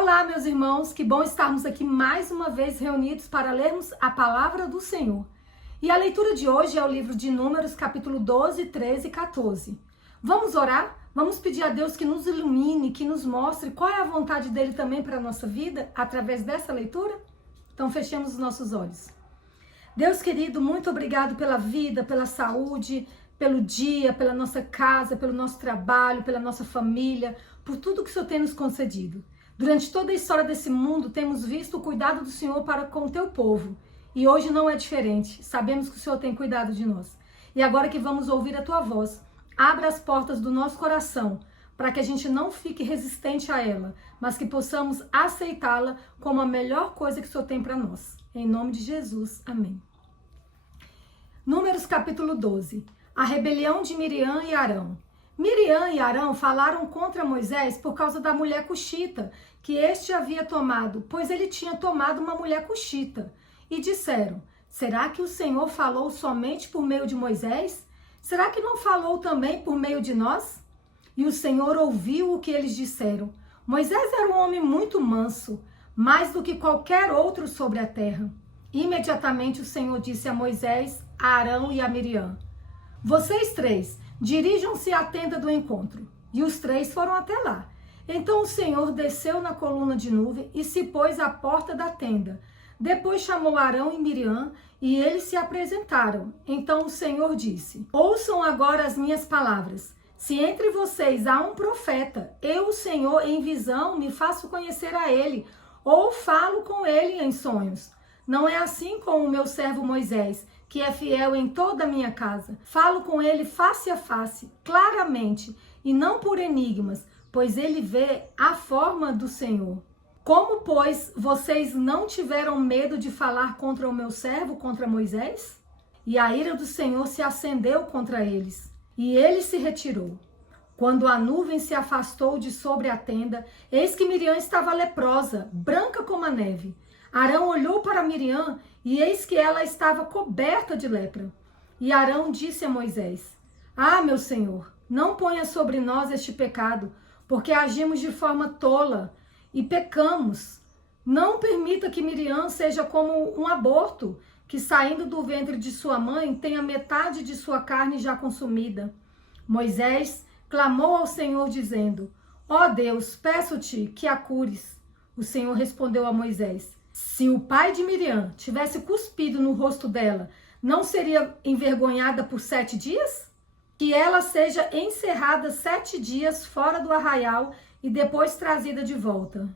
Olá, meus irmãos, que bom estarmos aqui mais uma vez reunidos para lermos a palavra do Senhor. E a leitura de hoje é o livro de Números, capítulo 12, 13 e 14. Vamos orar? Vamos pedir a Deus que nos ilumine, que nos mostre qual é a vontade dele também para a nossa vida, através dessa leitura? Então, fechemos os nossos olhos. Deus querido, muito obrigado pela vida, pela saúde, pelo dia, pela nossa casa, pelo nosso trabalho, pela nossa família, por tudo que o Senhor tem nos concedido. Durante toda a história desse mundo, temos visto o cuidado do Senhor para com o teu povo. E hoje não é diferente. Sabemos que o Senhor tem cuidado de nós. E agora que vamos ouvir a tua voz, abra as portas do nosso coração, para que a gente não fique resistente a ela, mas que possamos aceitá-la como a melhor coisa que o Senhor tem para nós. Em nome de Jesus. Amém. Números capítulo 12. A rebelião de Miriam e Arão. Miriam e Arão falaram contra Moisés por causa da mulher cuxita, que este havia tomado, pois ele tinha tomado uma mulher cuxita. E disseram: será que o Senhor falou somente por meio de Moisés? Será que não falou também por meio de nós? E o Senhor ouviu o que eles disseram. Moisés era um homem muito manso, mais do que qualquer outro sobre a terra. Imediatamente o Senhor disse a Moisés, a Arão e a Miriam: vocês três, dirijam-se à tenda do encontro. E os três foram até lá. Então o Senhor desceu na coluna de nuvem e se pôs à porta da tenda. Depois chamou Arão e Miriam e eles se apresentaram. Então o Senhor disse: ouçam agora as minhas palavras. Se entre vocês há um profeta, eu, o Senhor, em visão, me faço conhecer a ele, ou falo com ele em sonhos. Não é assim com o meu servo Moisés, que é fiel em toda a minha casa. Falo com ele face a face, claramente, e não por enigmas, pois ele vê a forma do Senhor. Como, pois, vocês não tiveram medo de falar contra o meu servo, contra Moisés? E a ira do Senhor se acendeu contra eles, e ele se retirou. Quando a nuvem se afastou de sobre a tenda, eis que Miriam estava leprosa, branca como a neve. Arão olhou para Miriam, e eis que ela estava coberta de lepra. E Arão disse a Moisés: ah, meu senhor, não ponha sobre nós este pecado, porque agimos de forma tola e pecamos. Não permita que Miriam seja como um aborto, que saindo do ventre de sua mãe tenha metade de sua carne já consumida. Moisés clamou ao Senhor dizendo: ó Deus, peço-te que a cures. O Senhor respondeu a Moisés: se o pai de Miriam tivesse cuspido no rosto dela, não seria envergonhada por 7 dias? Que ela seja encerrada 7 dias fora do arraial e depois trazida de volta.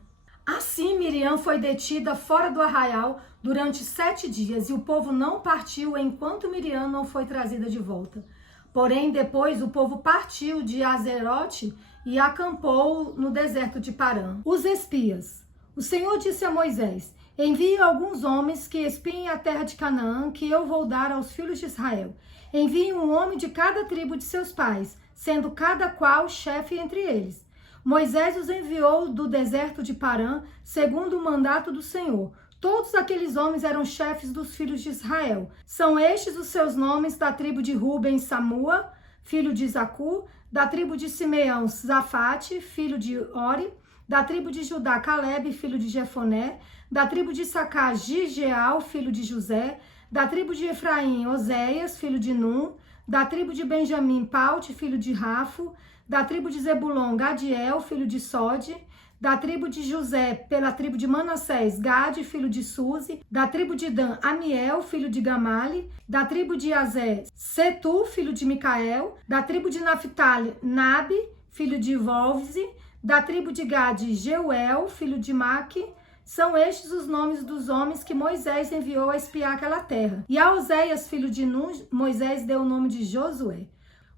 Assim Miriam foi detida fora do arraial durante 7 dias, e o povo não partiu enquanto Miriam não foi trazida de volta. Porém, depois o povo partiu de Azerote e acampou no deserto de Parã. Os espias. O Senhor disse a Moisés: envie alguns homens que espiem a terra de Canaã, que eu vou dar aos filhos de Israel. Envie um homem de cada tribo de seus pais, sendo cada qual chefe entre eles. Moisés os enviou do deserto de Parã, segundo o mandato do Senhor. Todos aqueles homens eram chefes dos filhos de Israel. São estes os seus nomes: da tribo de Ruben, Samua, filho de Zacur; da tribo de Simeão, Zafate, filho de Ori; da tribo de Judá, Calebe, filho de Jefoné; da tribo de Issacar, Gigeal, filho de José; da tribo de Efraim, Oséias, filho de Num; da tribo de Benjamim, Paute, filho de Rafo; da tribo de Zebulon, Gadiel, filho de Sode; da tribo de José, pela tribo de Manassés, Gade, filho de Suzi; da tribo de Dan, Amiel, filho de Gamali; da tribo de Azé, Setu, filho de Micael; da tribo de Naphtali, Nabe, filho de Volvzi; da tribo de Gade, Jeuel, filho de Maque. São estes os nomes dos homens que Moisés enviou a espiar aquela terra. E a Oséias, filho de Nun, Moisés deu o nome de Josué.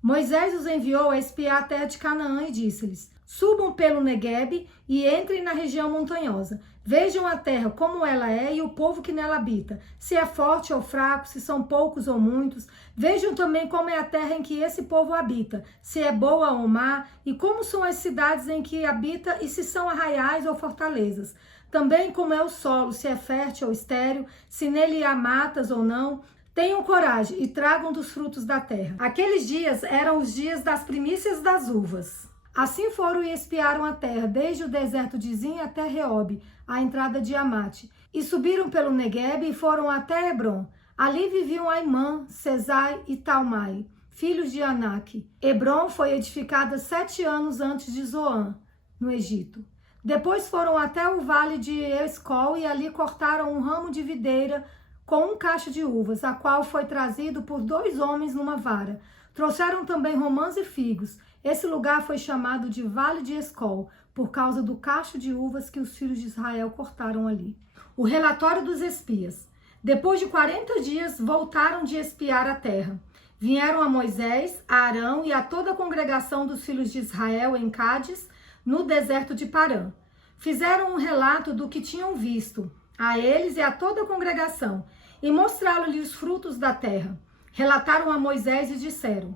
Moisés os enviou a espiar a terra de Canaã e disse-lhes: subam pelo Neguebe e entrem na região montanhosa. Vejam a terra como ela é e o povo que nela habita, se é forte ou fraco, se são poucos ou muitos. Vejam também como é a terra em que esse povo habita, se é boa ou má, e como são as cidades em que habita e se são arraiais ou fortalezas. Também como é o solo, se é fértil ou estéril, se nele há matas ou não. Tenham coragem e tragam dos frutos da terra. Aqueles dias eram os dias das primícias das uvas. Assim foram e espiaram a terra, desde o deserto de Zin até Reob, a entrada de Amate. E subiram pelo Neguebe e foram até Hebron. Ali viviam Aimã, Sesai e Talmai, filhos de Anak. Hebron foi edificada 7 anos antes de Zoan, no Egito. Depois foram até o vale de Escol e ali cortaram um ramo de videira com um cacho de uvas, a qual foi trazido por 2 homens numa vara. Trouxeram também romãs e figos. Esse lugar foi chamado de Vale de Escol, por causa do cacho de uvas que os filhos de Israel cortaram ali. O relatório dos espias. Depois de 40 dias, voltaram de espiar a terra. Vieram a Moisés, a Arão e a toda a congregação dos filhos de Israel em Cádiz, no deserto de Parã. Fizeram um relato do que tinham visto, a eles e a toda a congregação, e mostraram-lhe os frutos da terra. Relataram a Moisés e disseram: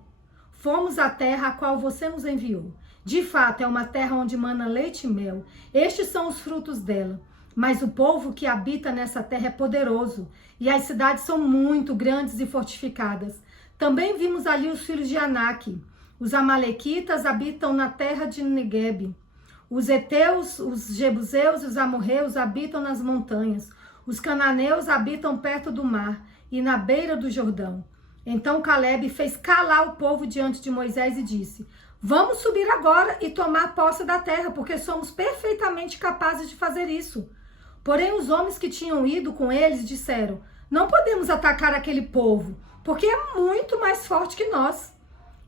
fomos à terra a qual você nos enviou. De fato, é uma terra onde mana leite e mel. Estes são os frutos dela. Mas o povo que habita nessa terra é poderoso, e as cidades são muito grandes e fortificadas. Também vimos ali os filhos de Anak. Os amalequitas habitam na terra de Neguebe. Os heteus, os jebuseus e os amorreus habitam nas montanhas. Os cananeus habitam perto do mar e na beira do Jordão. Então Calebe fez calar o povo diante de Moisés e disse: vamos subir agora e tomar posse da terra, porque somos perfeitamente capazes de fazer isso. Porém, os homens que tinham ido com eles disseram: não podemos atacar aquele povo, porque é muito mais forte que nós.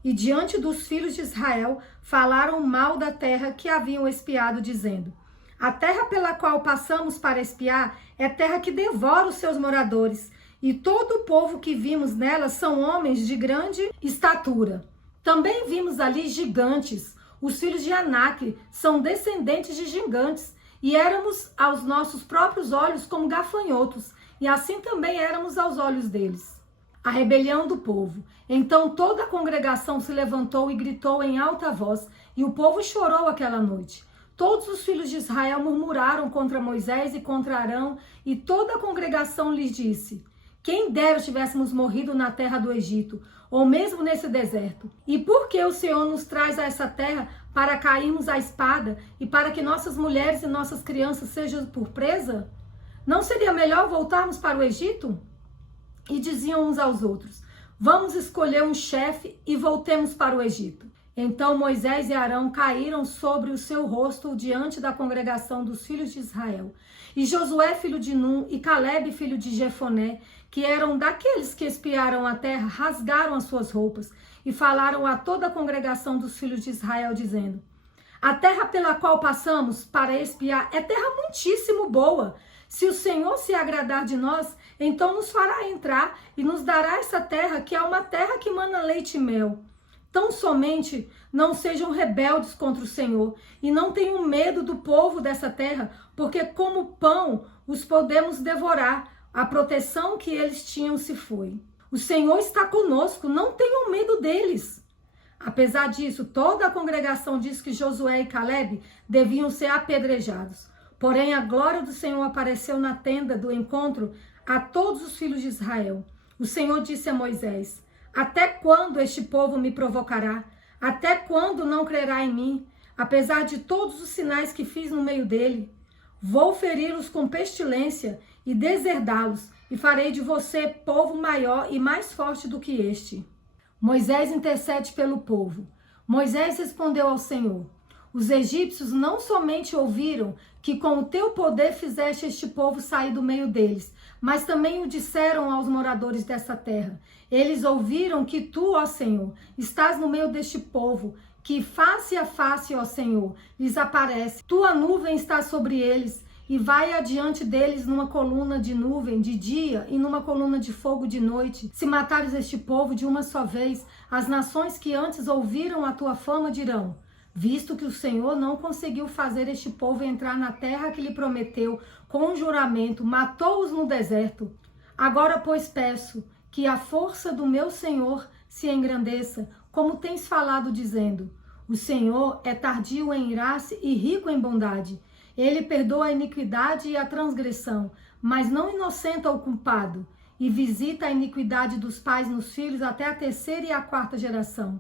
E diante dos filhos de Israel, falaram mal da terra que haviam espiado, dizendo: a terra pela qual passamos para espiar é terra que devora os seus moradores, e todo o povo que vimos nela são homens de grande estatura. Também vimos ali gigantes. Os filhos de Anak são descendentes de gigantes, e éramos aos nossos próprios olhos como gafanhotos, e assim também éramos aos olhos deles. A rebelião do povo. Então toda a congregação se levantou e gritou em alta voz, e o povo chorou aquela noite. Todos os filhos de Israel murmuraram contra Moisés e contra Arão, e toda a congregação lhes disse: quem dera tivéssemos morrido na terra do Egito, ou mesmo nesse deserto. E por que o Senhor nos traz a essa terra para cairmos à espada e para que nossas mulheres e nossas crianças sejam por presa? Não seria melhor voltarmos para o Egito? E diziam uns aos outros: vamos escolher um chefe e voltemos para o Egito. Então Moisés e Arão caíram sobre o seu rosto diante da congregação dos filhos de Israel. E Josué, filho de Nun, e Calebe, filho de Jefoné, que eram daqueles que espiaram a terra, rasgaram as suas roupas e falaram a toda a congregação dos filhos de Israel, dizendo: a terra pela qual passamos para espiar é terra muitíssimo boa. Se o Senhor se agradar de nós, então nos fará entrar e nos dará essa terra, que é uma terra que mana leite e mel. Tão somente não sejam rebeldes contra o Senhor e não tenham medo do povo dessa terra, porque como pão os podemos devorar. A proteção que eles tinham se foi. O Senhor está conosco, não tenham medo deles. Apesar disso, toda a congregação disse que Josué e Calebe deviam ser apedrejados. Porém, a glória do Senhor apareceu na tenda do encontro a todos os filhos de Israel. O Senhor disse a Moisés: até quando este povo me provocará? Até quando não crerá em mim? Apesar de todos os sinais que fiz no meio dele, vou feri-los com pestilência e deserdá-los, e farei de você povo maior e mais forte do que este. Moisés intercede pelo povo. Moisés respondeu ao Senhor: os egípcios não somente ouviram que com o teu poder fizeste este povo sair do meio deles, mas também o disseram aos moradores dessa terra. Eles ouviram que tu, ó Senhor, estás no meio deste povo, que face a face, ó Senhor, lhes aparece. Tua nuvem está sobre eles, e vai adiante deles numa coluna de nuvem de dia e numa coluna de fogo de noite. Se matares este povo de uma só vez, as nações que antes ouviram a tua fama dirão: visto que o Senhor não conseguiu fazer este povo entrar na terra que lhe prometeu com juramento, matou-os no deserto. Agora, pois, peço que a força do meu Senhor se engrandeça, como tens falado, dizendo: o Senhor é tardio em irar-se e rico em bondade. Ele perdoa a iniquidade e a transgressão, mas não inocenta o culpado, e visita a iniquidade dos pais nos filhos até a 3ª e a 4ª geração.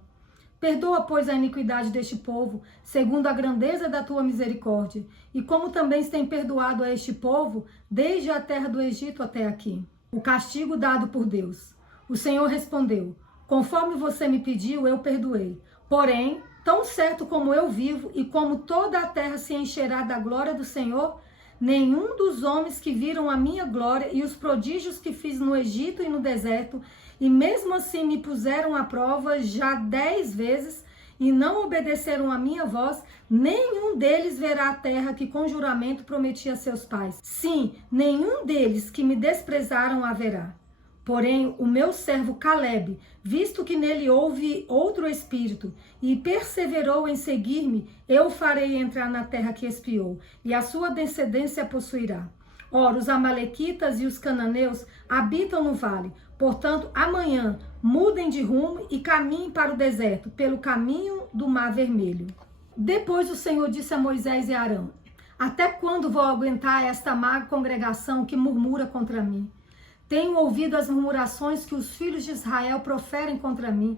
Perdoa, pois, a iniquidade deste povo, segundo a grandeza da tua misericórdia, e como também tem perdoado a este povo, desde a terra do Egito até aqui. O castigo dado por Deus. O Senhor respondeu: conforme você me pediu, eu perdoei. Porém, tão certo como eu vivo e como toda a terra se encherá da glória do Senhor, nenhum dos homens que viram a minha glória e os prodígios que fiz no Egito e no deserto, e mesmo assim me puseram à prova já 10 vezes, e não obedeceram a minha voz, nenhum deles verá a terra que com juramento prometi a seus pais. Sim, nenhum deles que me desprezaram haverá. Porém, o meu servo Caleb, visto que nele houve outro espírito, e perseverou em seguir-me, eu farei entrar na terra que espiou, e a sua descendência a possuirá. Ora, os amalequitas e os cananeus habitam no vale. Portanto, amanhã mudem de rumo e caminhem para o deserto, pelo caminho do Mar Vermelho. Depois o Senhor disse a Moisés e Arão: até quando vou aguentar esta má congregação que murmura contra mim? Tenho ouvido as murmurações que os filhos de Israel proferem contra mim.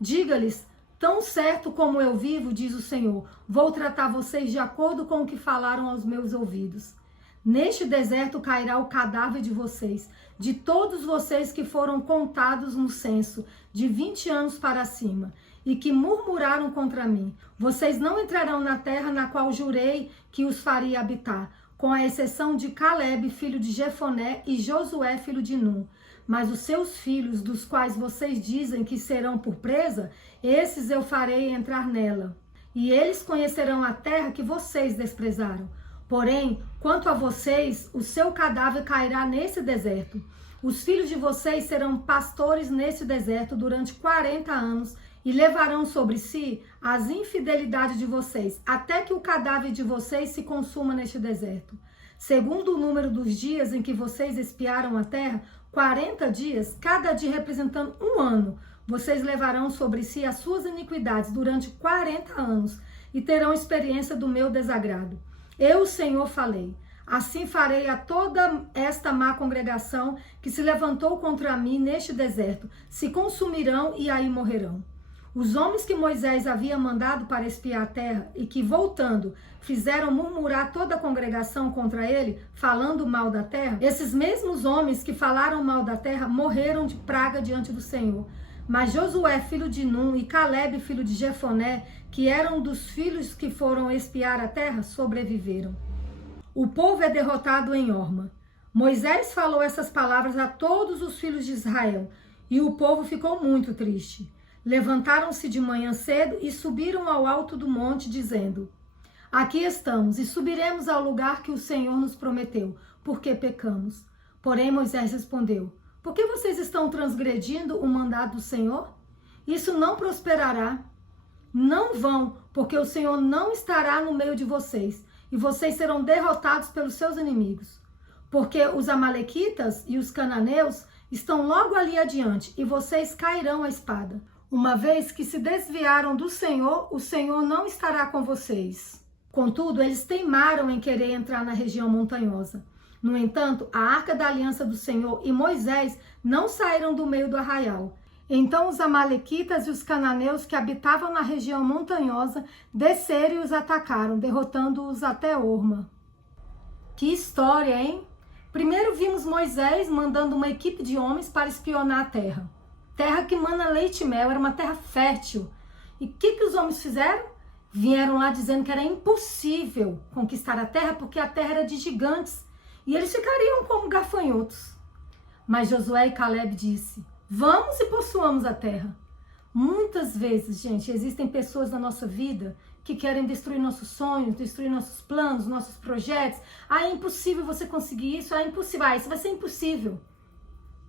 Diga-lhes: tão certo como eu vivo, diz o Senhor, vou tratar vocês de acordo com o que falaram aos meus ouvidos. Neste deserto cairá o cadáver de vocês, de todos vocês que foram contados no censo, de 20 anos para cima, e que murmuraram contra mim. Vocês não entrarão na terra na qual jurei que os faria habitar, com a exceção de Caleb, filho de Jefoné, e Josué, filho de Nun. Mas os seus filhos, dos quais vocês dizem que serão por presa, esses eu farei entrar nela. E eles conhecerão a terra que vocês desprezaram. Porém, quanto a vocês, o seu cadáver cairá nesse deserto. Os filhos de vocês serão pastores nesse deserto durante 40 anos e levarão sobre si as infidelidades de vocês, até que o cadáver de vocês se consuma neste deserto. Segundo o número dos dias em que vocês espiaram a terra, 40 dias, cada dia representando um ano, vocês levarão sobre si as suas iniquidades durante 40 anos e terão experiência do meu desagrado. Eu, o Senhor, falei. Assim farei a toda esta má congregação que se levantou contra mim neste deserto. Se consumirão e aí morrerão. Os homens que Moisés havia mandado para espiar a terra e que, voltando, fizeram murmurar toda a congregação contra ele, falando mal da terra, esses mesmos homens que falaram mal da terra morreram de praga diante do Senhor. Mas Josué, filho de Nun, e Caleb, filho de Jefoné, que eram dos filhos que foram espiar a terra, sobreviveram. O povo é derrotado em Horma. Moisés falou essas palavras a todos os filhos de Israel, e o povo ficou muito triste. Levantaram-se de manhã cedo e subiram ao alto do monte, dizendo: aqui estamos, e subiremos ao lugar que o Senhor nos prometeu, porque pecamos. Porém Moisés respondeu: por que vocês estão transgredindo o mandado do Senhor? Isso não prosperará. Não vão, porque o Senhor não estará no meio de vocês, e vocês serão derrotados pelos seus inimigos. Porque os amalequitas e os cananeus estão logo ali adiante, e vocês cairão à espada. Uma vez que se desviaram do Senhor, o Senhor não estará com vocês. Contudo, eles teimaram em querer entrar na região montanhosa. No entanto, a arca da aliança do Senhor e Moisés não saíram do meio do arraial. Então os amalequitas e os cananeus que habitavam na região montanhosa desceram e os atacaram, derrotando-os até Horma. Que história, hein? Primeiro vimos Moisés mandando uma equipe de homens para espionar a terra. Terra que mana leite e mel, era uma terra fértil. E o que os homens fizeram? Vieram lá dizendo que era impossível conquistar a terra porque a terra era de gigantes. E eles ficariam como gafanhotos. Mas Josué e Caleb disse: vamos e possuamos a terra. Muitas vezes, gente, existem pessoas na nossa vida que querem destruir nossos sonhos, destruir nossos planos, nossos projetos. Ah, é impossível você conseguir isso. Ah, é impossível. Ah, isso vai ser impossível.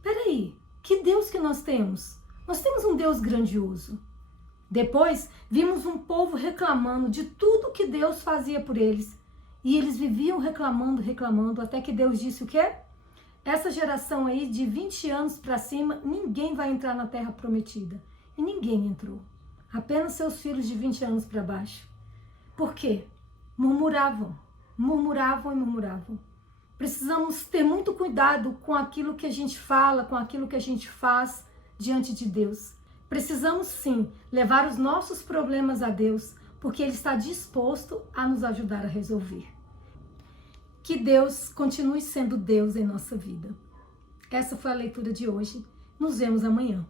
Peraí, que Deus que nós temos? Nós temos um Deus grandioso. Depois, vimos um povo reclamando de tudo que Deus fazia por eles. E eles viviam reclamando, até que Deus disse o quê? Essa geração aí de 20 anos para cima, ninguém vai entrar na terra prometida. E ninguém entrou. Apenas seus filhos de 20 anos para baixo. Por quê? Murmuravam e murmuravam. Precisamos ter muito cuidado com aquilo que a gente fala, com aquilo que a gente faz diante de Deus. Precisamos sim levar os nossos problemas a Deus, porque Ele está disposto a nos ajudar a resolver. Que Deus continue sendo Deus em nossa vida. Essa foi a leitura de hoje. Nos vemos amanhã.